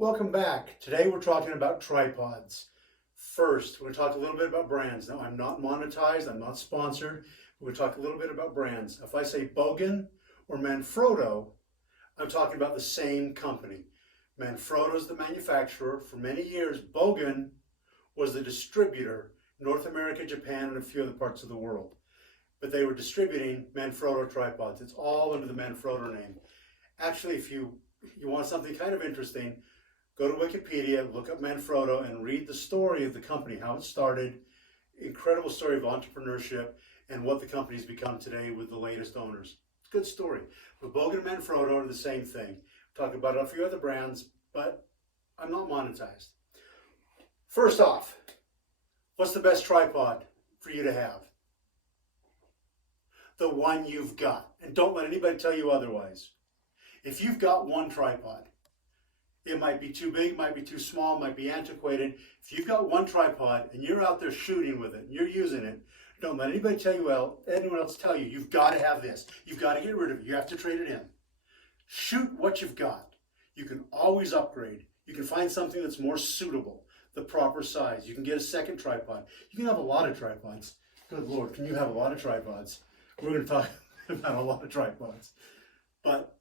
Welcome back. Today we're talking about tripods. First, we're going to talk a little bit about brands. Now, I'm not monetized, I'm not sponsored. We're going to talk a little bit about brands. If I say Bogen or Manfrotto, I'm talking about the same company. Manfrotto is the manufacturer. For many years, Bogen was the distributor in North America, Japan, and a few other parts of the world. But they were distributing Manfrotto tripods. It's all under the Manfrotto name. Actually, if you want something kind of interesting, go to Wikipedia, look up Manfrotto, and read the story of the company, how it started. Incredible story of entrepreneurship and what the company's become today with the latest owners. It's a good story. But Bogen and Manfrotto are the same thing. Talk about a few other brands, but I'm not monetized. First off, what's the best tripod for you to have? The one you've got. And don't let anybody tell you otherwise. If you've got one tripod, it might be too big, might be too small, might be antiquated. If you've got one tripod and you're out there shooting with it, and you're using it, don't let anybody tell you, anyone else tell you, you've got to have this. You've got to get rid of it. You have to trade it in. Shoot what you've got. You can always upgrade. You can find something that's more suitable, the proper size. You can get a second tripod. You can have a lot of tripods. Good Lord, can you have a lot of tripods? We're going to talk about a lot of tripods. But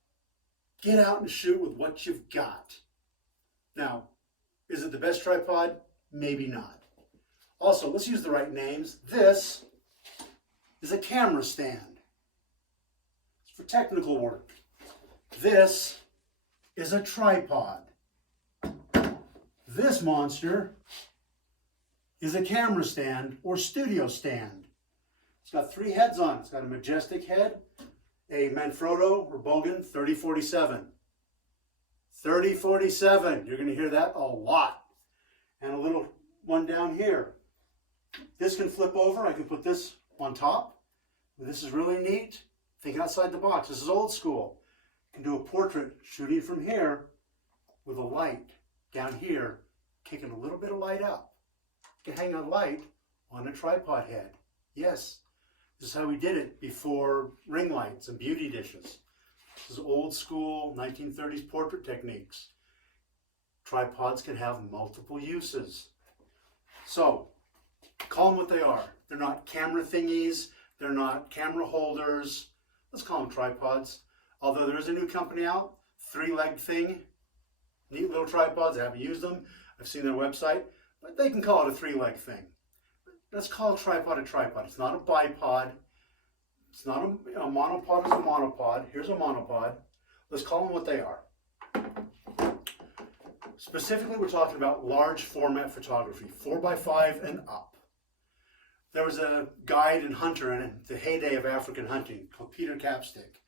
get out and shoot with what you've got. Now, is it the best tripod? Maybe not. Also, let's use the right names. This is a camera stand. It's for technical work. This is a tripod. This monster is a camera stand or studio stand. It's got three heads on it. It's got a Majestic head, a Manfrotto or Bogen 3047. 3047, you're going to hear that a lot. And a little one down here. This can flip over. I can put this on top. This is really neat. Think outside the box. This is old school. You can do a portrait shooting from here with a light down here, kicking a little bit of light up. You can hang a light on a tripod head. Yes, this is how we did it before ring lights and beauty dishes. This is old school 1930s portrait techniques. Tripods can have multiple uses. So, call them what they are. They're not camera thingies. They're not camera holders. Let's call them tripods. Although there is a new company out, three-legged thing. Neat little tripods. I haven't used them. I've seen their website. But they can call it a three-leg thing. Let's call a tripod a tripod. It's not a bipod. It's not a monopod is a monopod. Here's a monopod. Let's call them what they are. Specifically, we're talking about large format photography, 4x5 and up. There was a guide and hunter in the heyday of African hunting called Peter Capstick.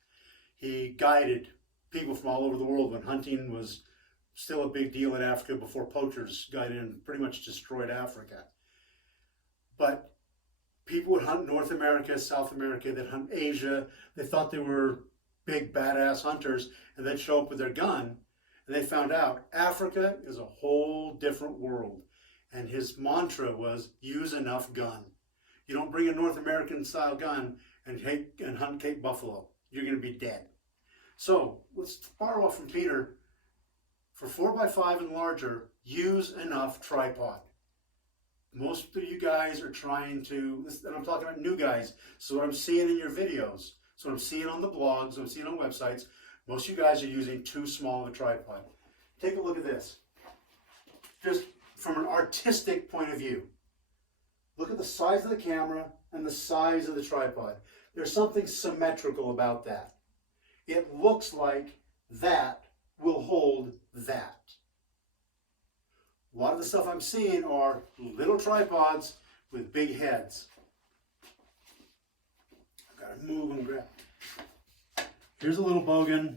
He guided people from all over the world when hunting was still a big deal in Africa before poachers got in and pretty much destroyed Africa. But people would hunt North America, South America, they'd hunt Asia. They thought they were big, badass hunters, and they'd show up with their gun, and they found out Africa is a whole different world. And his mantra was, use enough gun. You don't bring a North American style gun and hunt Cape Buffalo. You're going to be dead. So let's borrow off from Peter. For 4x5 and larger, use enough tripod. Most of you guys are trying to, and I'm talking about new guys, so what I'm seeing in your videos, so what I'm seeing on the blogs, what I'm seeing on websites, most of you guys are using too small of a tripod. Take a look at this. Just from an artistic point of view. Look at the size of the camera and the size of the tripod. There's something symmetrical about that. It looks like that will hold that. A lot of the stuff I'm seeing are little tripods with big heads. I've got to move and grab. Here's a little Bogen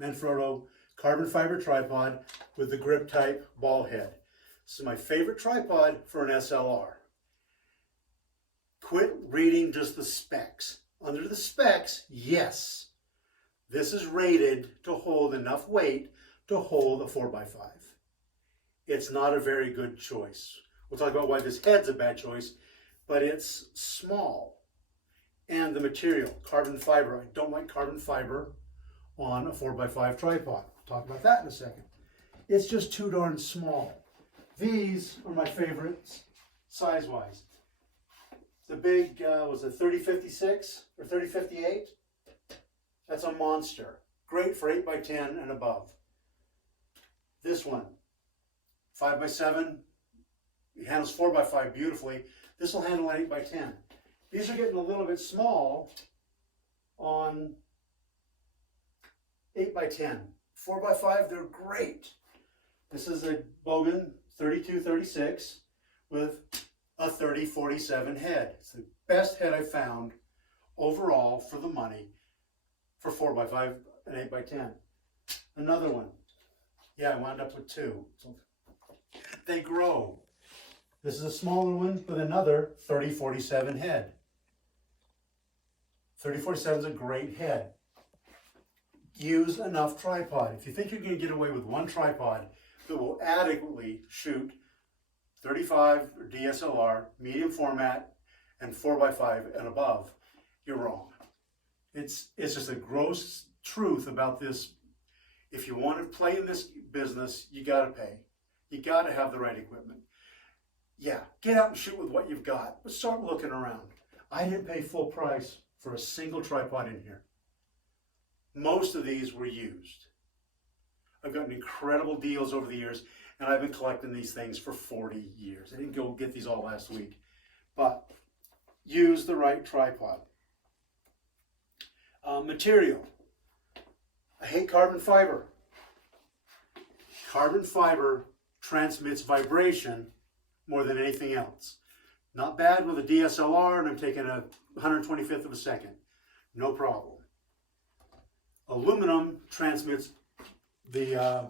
Manfrotto carbon fiber tripod with the grip type ball head. This is my favorite tripod for an SLR. Quit reading just the specs. Under the specs, yes, this is rated to hold enough weight to hold a 4x5. It's not a very good choice. We'll talk about why this head's a bad choice, but it's small. And the material, carbon fiber. I don't like carbon fiber on a 4x5 tripod. We'll talk about that in a second. It's just too darn small. These are my favorites size-wise. The big was a 3056 or 3058. That's a monster. Great for 8x10 and above. This one, 5x7. It handles 4x5 beautifully. This will handle an 8x10. These are getting a little bit small on 8x10. 4x5, they're great. This is a Bogen 3236 with a 3047 head. It's the best head I found overall for the money for 4x5 and 8x10. Another one. Yeah, I wound up with two. So they grow. This is a smaller one with another 3047 head. 3047 is a great head. Use enough tripod. If you think you're going to get away with one tripod that will adequately shoot 35 or DSLR, medium format, and 4x5 and above, you're wrong. It's just a gross truth about this. If you want to play in this business, you got to pay. You got to have the right equipment. Yeah, get out and shoot with what you've got, but start looking around. I didn't pay full price for a single tripod in here. Most of these were used. I've gotten incredible deals over the years, and I've been collecting these things for 40 years. I didn't go get these all last week, but use the right tripod. Material. I hate carbon fiber. Carbon fiber transmits vibration more than anything else. Not bad with a DSLR, and I'm taking a 125th of a second. No problem. Aluminum transmits the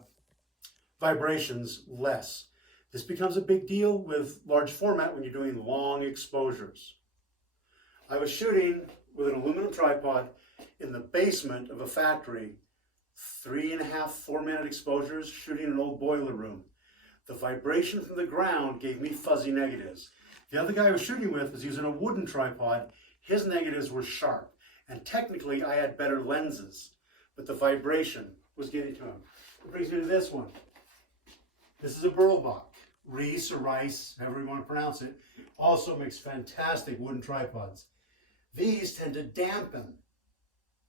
vibrations less. This becomes a big deal with large format when you're doing long exposures. I was shooting with an aluminum tripod in the basement of a factory, 3.5, 4-minute exposures, shooting an old boiler room. The vibration from the ground gave me fuzzy negatives. The other guy I was shooting with was using a wooden tripod. His negatives were sharp, and technically I had better lenses, but the vibration was getting to him. It brings me to this one. This is a Berlbach, Reese or Rice, however you want to pronounce it. Also makes fantastic wooden tripods. These tend to dampen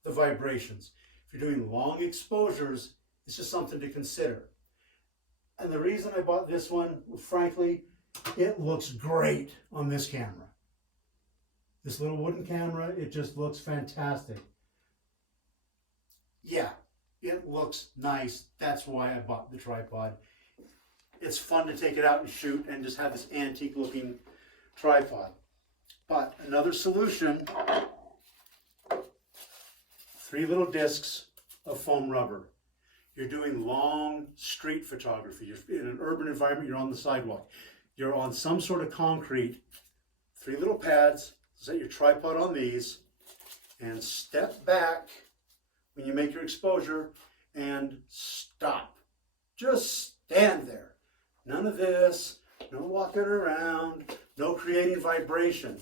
the vibrations. If you're doing long exposures, it's just something to consider. And the reason I bought this one, frankly, it looks great on this camera. This little wooden camera, it just looks fantastic. Yeah, it looks nice. That's why I bought the tripod. It's fun to take it out and shoot and just have this antique looking tripod. But another solution, 3 little discs of foam rubber. You're doing long street photography. You're in an urban environment, you're on the sidewalk. You're on some sort of concrete. 3 little pads, set your tripod on these, and step back when you make your exposure and stop. Just stand there. None of this, no walking around, no creating vibration.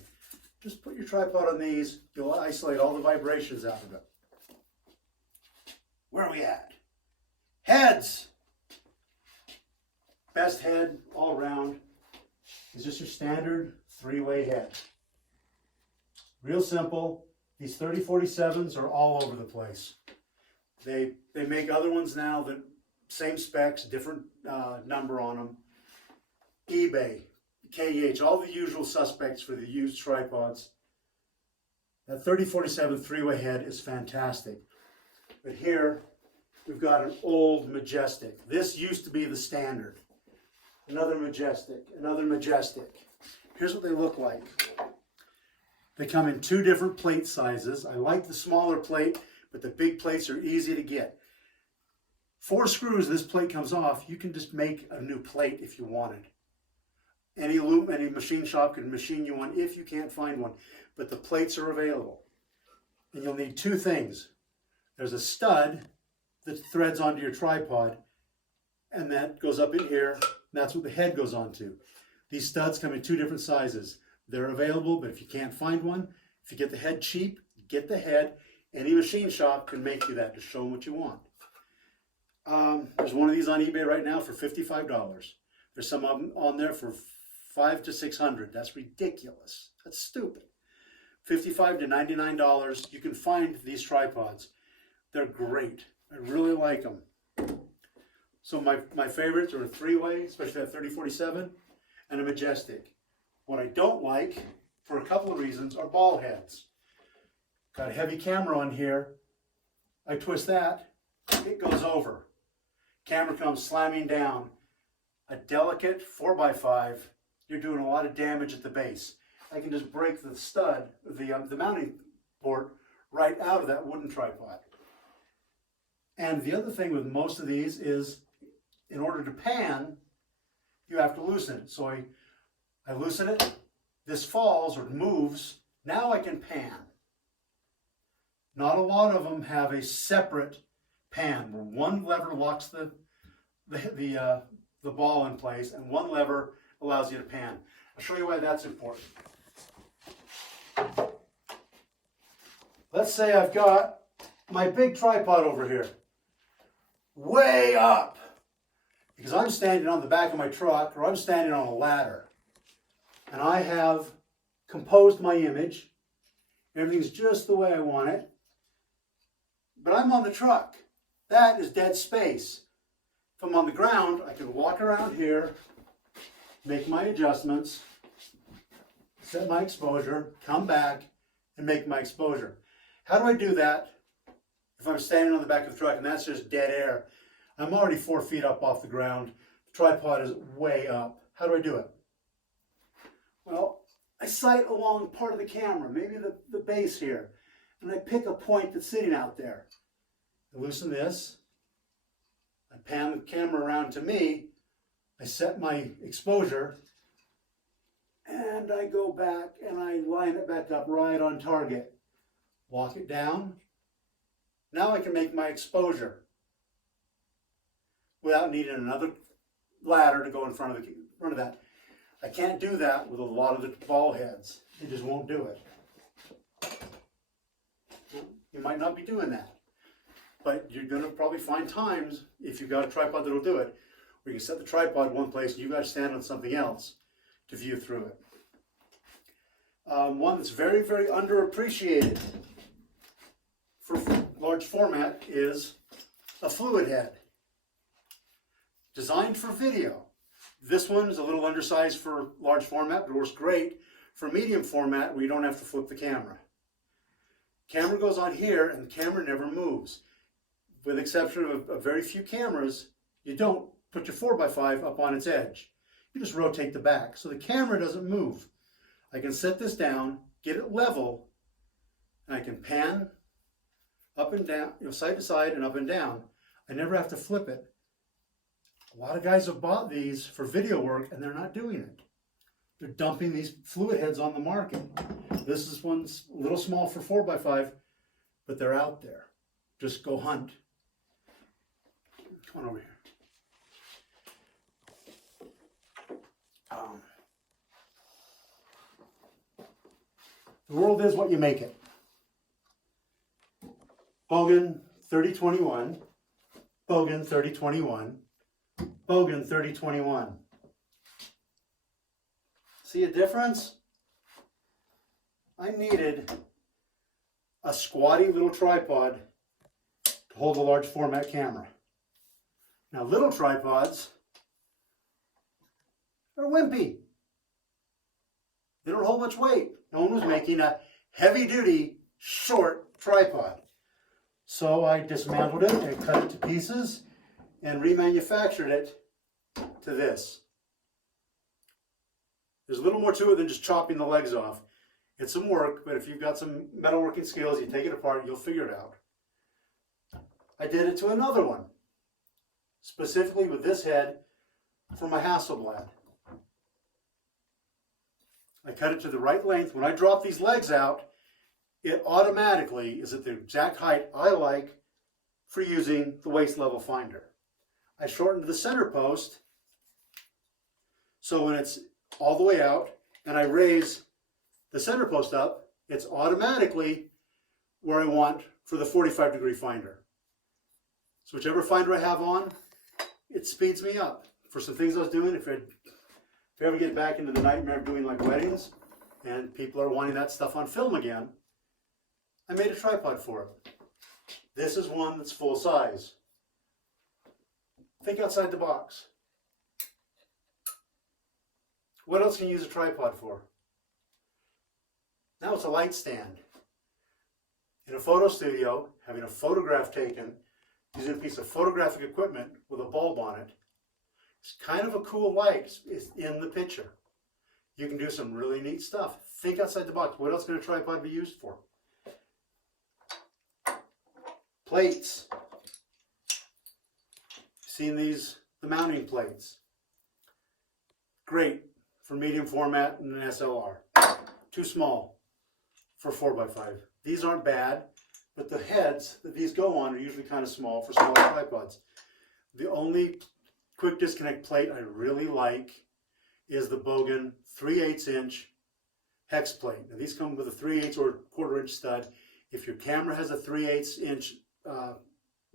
Just put your tripod on these, you'll isolate all the vibrations out of it. Where are we at? Heads! Best head all around is just your standard 3-way head. Real simple. These 3047s are all over the place. They make other ones now that same specs, different number on them. eBay, KEH, all the usual suspects for the used tripods. That 3047 3-way head is fantastic. But here we've got an old Majestic. This used to be the standard. Another Majestic, another Majestic. Here's what they look like. They come in 2 different plate sizes. I like the smaller plate, but the big plates are easy to get. 4 screws, this plate comes off. You can just make a new plate if you wanted. Any machine shop can machine you one if you can't find one, but the plates are available. And you'll need 2 things. There's a stud that threads onto your tripod, and that goes up in here. That's what the head goes onto. These studs come in 2 different sizes. They're available, but if you can't find one, if you get the head cheap, get the head. Any machine shop can make you that. Just show them what you want. There's one of these on eBay right now for $55. There's some of them on there for $500 to $600. That's ridiculous. That's stupid. $55 to $99. You can find these tripods. They're great. I really like them. So my favorites are a 3-way, especially that 3047, and a Majestic. What I don't like, for a couple of reasons, are ball heads. Got a heavy camera on here. I twist that, it goes over. Camera comes slamming down. A delicate 4x5, you're doing a lot of damage at the base. I can just break the stud, the mounting board, right out of that wooden tripod. And the other thing with most of these is, in order to pan, you have to loosen it. So I loosen it, this falls or moves, now I can pan. Not a lot of them have a separate pan where one lever locks the ball in place and one lever allows you to pan. I'll show you why that's important. Let's say I've got my big tripod over here, way up, because I'm standing on the back of my truck or I'm standing on a ladder, and I have composed my image. Everything's just the way I want it, but I'm on the truck. That is dead space. If I'm on the ground, I can walk around here, make my adjustments, set my exposure, come back, and make my exposure. How do I do that if I'm standing on the back of the truck and that's just dead air? I'm already 4 feet up off the ground. The tripod is way up. How do I do it? Well, I sight along part of the camera, maybe the base here, and I pick a point that's sitting out there. I loosen this. I pan the camera around to me. I set my exposure, and I go back and I line it back up right on target. Walk it down. Now I can make my exposure without needing another ladder to go in front of that. I can't do that with a lot of the ball heads. It just won't do it. You might not be doing that, but you're going to probably find times, if you've got a tripod that'll do it, where you can set the tripod in one place and you've got to stand on something else to view through it. One that's very, very underappreciated for large format is a fluid head. Designed for video. This one is a little undersized for large format, but works great for medium format where you don't have to flip the camera. Camera goes on here and the camera never moves. With the exception of a very few cameras, you don't put your 4x5 up on its edge. You just rotate the back so the camera doesn't move. I can set this down, get it level, and I can pan up and down, side to side and up and down. I never have to flip it. A lot of guys have bought these for video work and they're not doing it. They're dumping these fluid heads on the market. This one's a little small for 4x5, but they're out there. Just go hunt. Come on over here. The world is what you make it. Bogen 3021, Bogen 3021, Bogen 3021. See a difference? I needed a squatty little tripod to hold a large format camera. Now little tripods are wimpy. They don't hold much weight. No one was making a heavy duty short tripod. So I dismantled it, I cut it to pieces, and remanufactured it to this. There's a little more to it than just chopping the legs off. It's some work, but if you've got some metalworking skills, you take it apart, you'll figure it out. I did it to another one, specifically with this head for my Hasselblad. I cut it to the right length. When I drop these legs out, it automatically is at the exact height I like for using the waist level finder. I shortened the center post so when it's all the way out and I raise the center post up, it's automatically where I want for the 45-degree finder. So whichever finder I have on, it speeds me up. For some things I was doing, if I ever get back into the nightmare of doing like weddings and people are wanting that stuff on film again, I made a tripod for it. This is one that's full size. Think outside the box. What else can you use a tripod for? Now it's a light stand. In a photo studio, having a photograph taken using a piece of photographic equipment with a bulb on it, it's kind of a cool light. It's in the picture. You can do some really neat stuff. Think outside the box. What else can a tripod be used for? Plates. Seen these? The mounting plates. Great for medium format and an SLR. Too small for 4x5. These aren't bad, but the heads that these go on are usually kind of small for smaller tripods. The only quick disconnect plate I really like is the Bogen 3/8 inch hex plate. Now these come with a 3/8 or 1/4 inch stud. If your camera has a 3/8 inch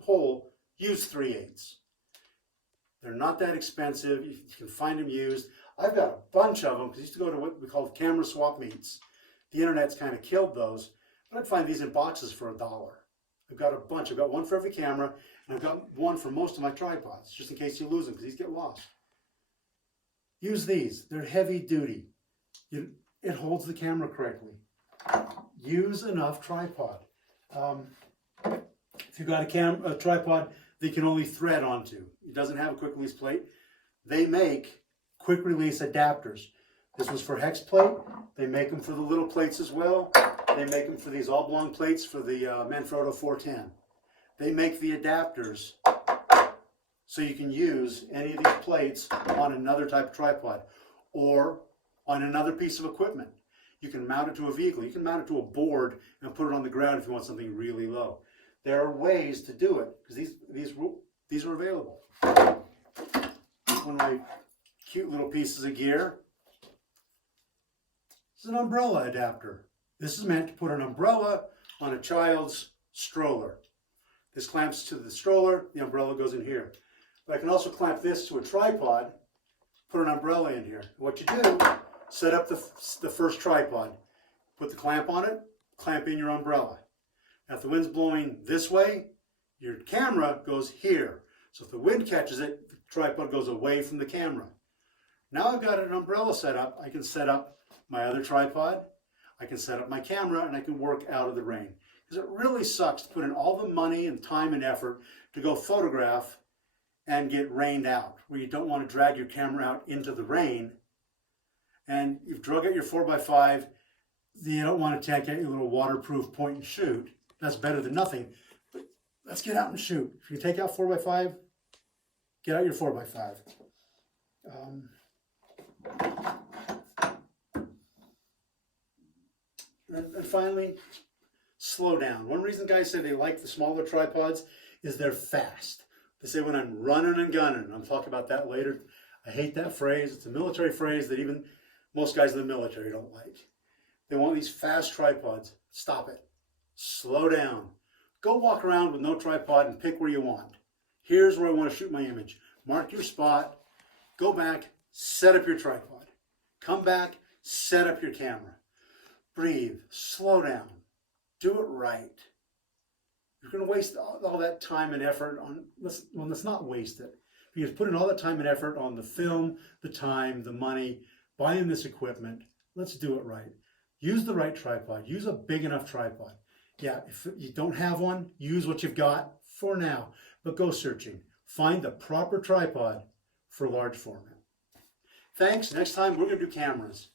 hole, use 3/8. They're not that expensive. You can find them used. I've got a bunch of them because I used to go to what we call camera swap meets. The internet's kind of killed those, but I'd find these in boxes for $1. I've got a bunch. I've got one for every camera, and I've got one for most of my tripods, just in case you lose them because these get lost. Use these. They're heavy duty. It holds the camera correctly. Use enough tripod. If you've got a tripod that you can only thread onto, it doesn't have a quick release plate, they make quick release adapters. This was for hex plate. They make them for the little plates as well. They make them for these oblong plates for the Manfrotto 410. They make the adapters so you can use any of these plates on another type of tripod or on another piece of equipment. You can mount it to a vehicle. You can mount it to a board and put it on the ground if you want something really low. There are ways to do it because these are available. One of my cute little pieces of gear. This is an umbrella adapter. This is meant to put an umbrella on a child's stroller. This clamps to the stroller, the umbrella goes in here. But I can also clamp this to a tripod, put an umbrella in here. What you do, set up the first tripod, put the clamp on it, clamp in your umbrella. Now if the wind's blowing this way, your camera goes here. So if the wind catches it, the tripod goes away from the camera. Now I've got an umbrella set up, I can set up my other tripod, I can set up my camera, and I can work out of the rain. Because it really sucks to put in all the money and time and effort to go photograph and get rained out, where you don't want to drag your camera out into the rain. And you've drug out your 4x5, you don't want to take out your little waterproof point and shoot. That's better than nothing. But let's get out and shoot. If you take out 4x5, get out your 4x5. And finally, slow down. One reason guys say they like the smaller tripods is they're fast. They say when I'm running and gunning, I'll talk about that later. I hate that phrase. It's a military phrase that even most guys in the military don't like. They want these fast tripods. Stop it. Slow down. Go walk around with no tripod and pick where you want. Here's where I want to shoot my image. Mark your spot. Go back. Set up your tripod. Come back. Set up your camera. Breathe. Slow down. Do it right. You're going to waste all that time and effort on, well, let's not waste it. Because put in all that time and effort on the film, the time, the money, buying this equipment. Let's do it right. Use the right tripod. Use a big enough tripod. Yeah, if you don't have one, use what you've got for now. But go searching. Find the proper tripod for large format. Thanks. Next time we're going to do cameras.